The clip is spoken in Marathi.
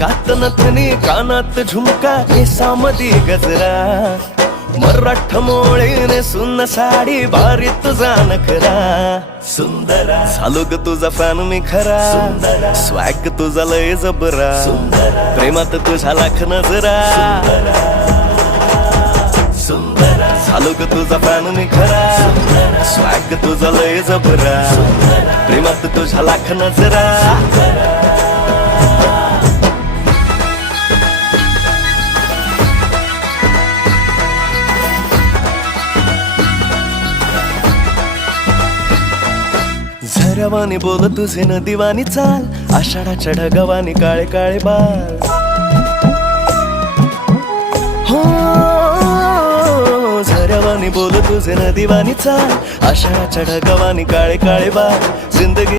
नाकात नथनी कानात झुमका केसामध्ये गजरा. मराठ मोळीने सुन साडी भारी तुझा नखरा सुंदरा. झालो ग तुझा फॅन मी खरा. स्वॅग तुझा लय जबरा. प्रेमात तुझा लाख नजरा. सुंदरा. झालो ग तुझा फॅन मी खरा. स्वॅग तुझा लय जबरा. प्रेमात तुझा लाख नजरा. झरवाने बोल तुझे न दिवानी चाल. आषाढाच्या ढगावानी काळे काळे बाल. हो झरवाने बोल तुझे न दिवानी चाल. आषाढाच्या ढगावानी काळे काळे बाल. जिंदगी